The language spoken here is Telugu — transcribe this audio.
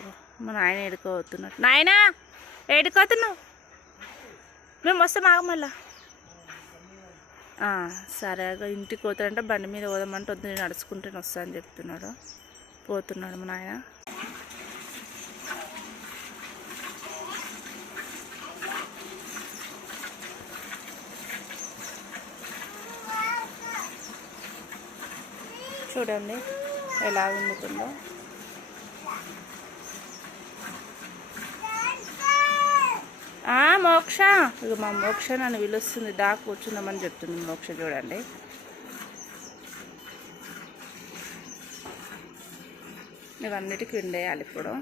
ఆగు, మా నాయన ఎడుకోతున్నాడు. నాయనా ఎడుకోతున్నావు, మేము వస్తాం ఆగు మళ్ళా. సరే ఇంటికి పోతాడంటే బండి మీద పోదామంటే వద్దు నేను నడుచుకుంటే వస్తా అని చెప్తున్నాడు. పోతున్నాడు మా నాయన. చూడండి ఎలా వండుతుందో. మోక్ష, ఇక మా మోక్ష నన్ను పిలుస్తుంది, దా కూర్చుందామని చెప్తుంది మోక్ష. చూడండి ఇవన్నిటికీ వండేయాలి ఇప్పుడు.